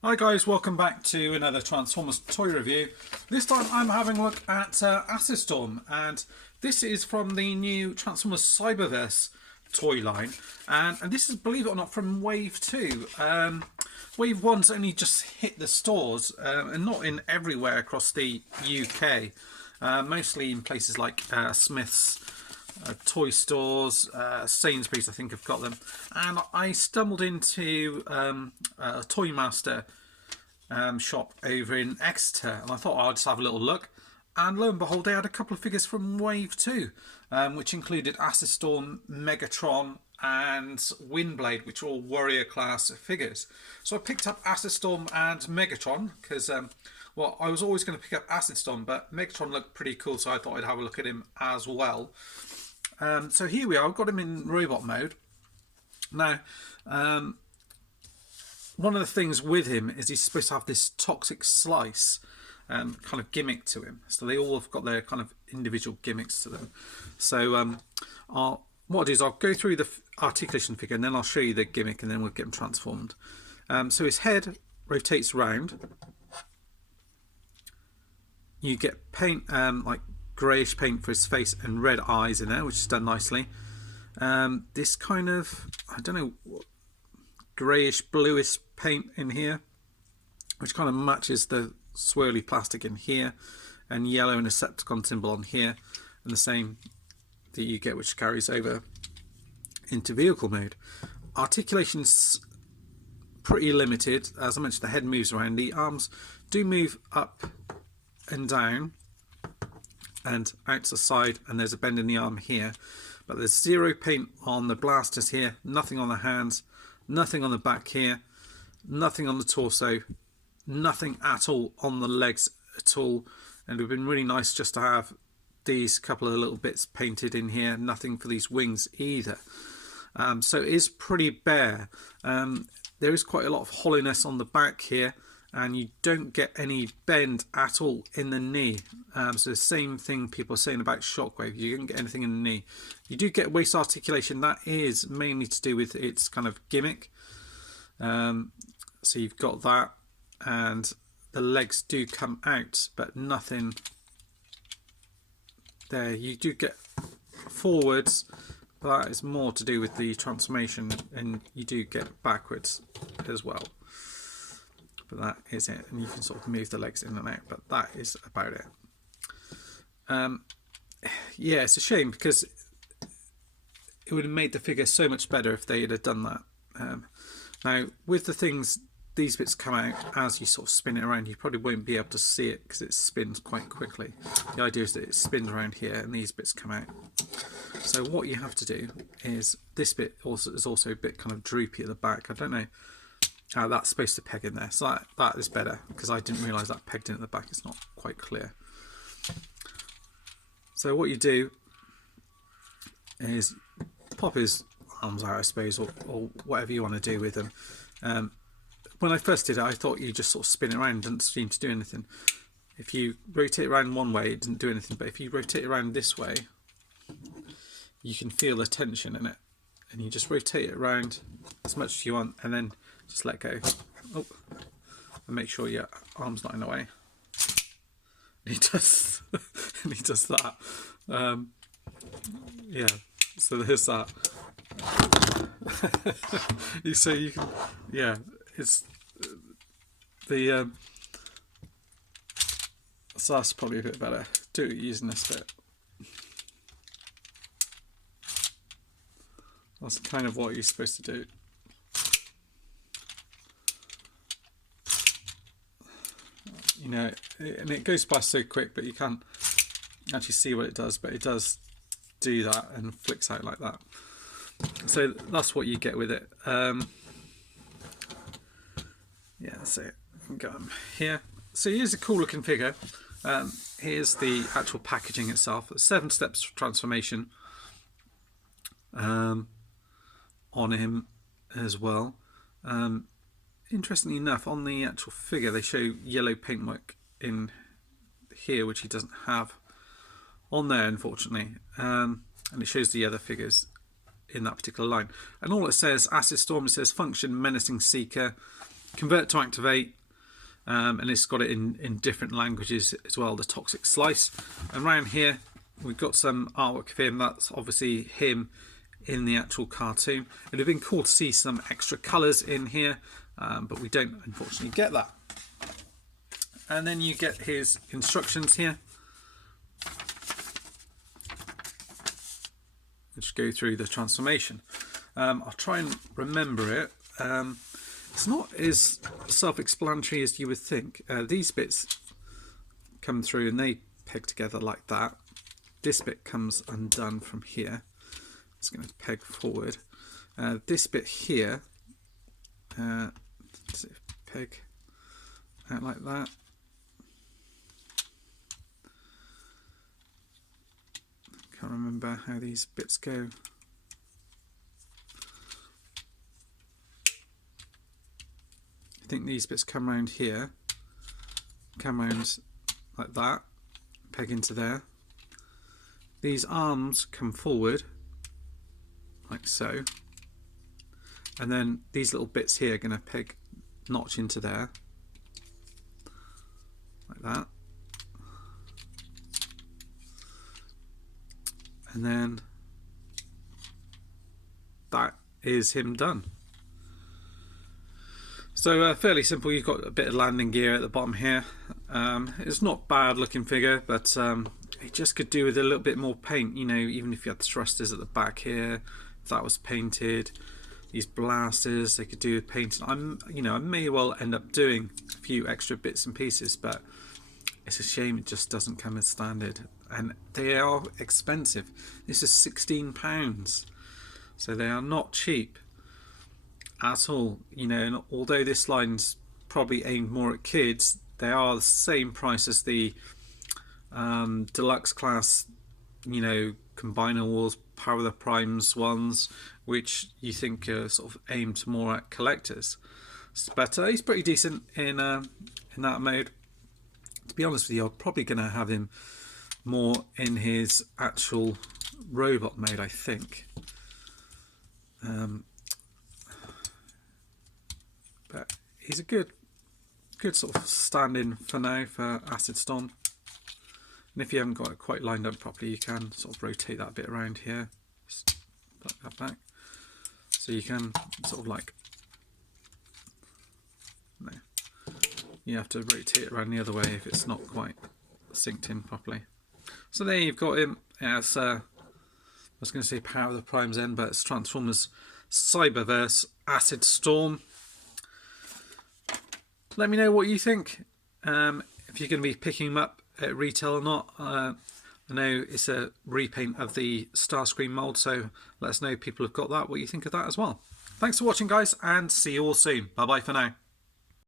Hi guys, welcome back to another Transformers toy review. This time I'm having a look at Acid Storm, and this is from the new Transformers Cyberverse toy line, and this is, believe it or not, from Wave 2. Wave 1's only just hit the stores, and not in everywhere across the UK, mostly in places like Smith's, toy stores, Sainsbury's I think have got them, and I stumbled into a Toy Master shop over in Exeter, and I thought I'd just have a little look, and lo and behold they had a couple of figures from Wave 2, which included Acid Storm, Megatron and Windblade, which are all warrior class figures. So I picked up Acid Storm and Megatron because well, I was always going to pick up Acid Storm, but Megatron looked pretty cool, so I thought I'd have a look at him as well. So here we are, I've got him in robot mode. Now, one of the things with him is he's supposed to have this toxic slice kind of gimmick to him. So they all have got their kind of individual gimmicks to them. So what I'll do is I'll go through the articulation figure and then I'll show you the gimmick and then we'll get him transformed. So his head rotates round. You get paint like greyish paint for his face and red eyes in there, which is done nicely. This kind of, I don't know, greyish bluish paint in here, which kind of matches the swirly plastic in here, and yellow and a Decepticon symbol on here, and the same that you get which carries over into vehicle mode. Articulation's pretty limited. As I mentioned, the head moves around, the arms do move up and down and out to the side, and there's a bend in the arm here, but there's zero paint on the blasters here, nothing on the hands, nothing on the back here, nothing on the torso, nothing at all on the legs at all. And it would have been really nice just to have these couple of little bits painted in here, nothing for these wings either. So it is pretty bare. There is quite a lot of hollowness on the back here, and you don't get any bend at all in the knee. So the same thing people are saying about Shockwave, you don't get anything in the knee. You do get waist articulation, that is mainly to do with its kind of gimmick. So you've got that, and the legs do come out, but nothing there. You do get forwards, but that is more to do with the transformation, and you do get backwards as well. But that is it, and you can sort of move the legs in and out, but that is about it. Yeah, it's a shame because it would have made the figure so much better if they had done that. Now with the things, these bits come out as you sort of spin it around. You probably won't be able to see it because it spins quite quickly. The idea is that it spins around here and these bits come out. So what you have to do is, this bit also is also a bit kind of droopy at the back. I don't know how that's supposed to peg in there, so that is better because I didn't realise that pegged in at the back. It's not quite clear. So what you do is pop his arms out, I suppose, or whatever you want to do with them. When I first did it, I thought you just sort of spin it around, it didn't seem to do anything. If you rotate it around one way, it didn't do anything, but if you rotate it around this way, you can feel the tension in it, and you just rotate it around as much as you want, and then just let go. Oh, and make sure your arm's not in the way. And he does, and he does that. Yeah, so there's that. So you can, yeah, it's the so that's probably a bit better. Do it using this bit. That's kind of what you're supposed to do. You know, and it goes by so quick, but you can't actually see what it does, but it does do that and flicks out like that. So that's what you get with it. Yeah, that's it. Got him here. So here's a cool looking figure. Here's the actual packaging itself. 7 steps of transformation on him as well. Interestingly enough, on the actual figure they show yellow paintwork in here, which he doesn't have on there, unfortunately. And it shows the other figures in that particular line. And all it says, Acid Storm, it says function menacing seeker, convert to activate, and it's got it in different languages as well, the Toxic Slice. And around here we've got some artwork of him. That's obviously him in the actual cartoon. It'd have been cool to see some extra colours in here, but we don't unfortunately get that. And then you get his instructions here, which go through the transformation. I'll try and remember it. It's not as self-explanatory as you would think. These bits come through and they peg together like that. This bit comes undone from here. It's going to peg forward. This bit here, does it peg out like that? Can't remember how these bits go. I think these bits come round here, come round like that, peg into there. These arms come forward, like so. And then these little bits here are going to peg, notch into there, like that. And then that is him done. So fairly simple. You've got a bit of landing gear at the bottom here. It's not bad looking figure, but it just could do with a little bit more paint. You know, even if you had the thrusters at the back here, if that was painted, these blasters, they could do with painting. I may well end up doing a few extra bits and pieces, but it's a shame it just doesn't come as standard. And they are expensive. This is £16, so they are not cheap at all. You know, and although this line's probably aimed more at kids, they are the same price as the deluxe class, you know, Combiner Wars, Power of the Primes ones, which you think are sort of aimed more at collectors. But he's pretty decent in that mode. To be honest with you, I'm probably going to have him more in his actual robot mode, I think. But he's a good sort of stand-in for now for Acid Storm. And if you haven't got it quite lined up properly, you can sort of rotate that bit around here. Just put that back. So you can sort of like, no, you have to rotate it around the other way if it's not quite synced in properly. So there you've got him as, I was going to say Power of the Prime's End, but it's Transformers Cyberverse Acid Storm. Let me know what you think, if you're going to be picking them up at retail or not. I know it's a repaint of the Starscream mould, so let us know if people have got that, what you think of that as well. Thanks for watching, guys, and see you all soon. Bye bye for now.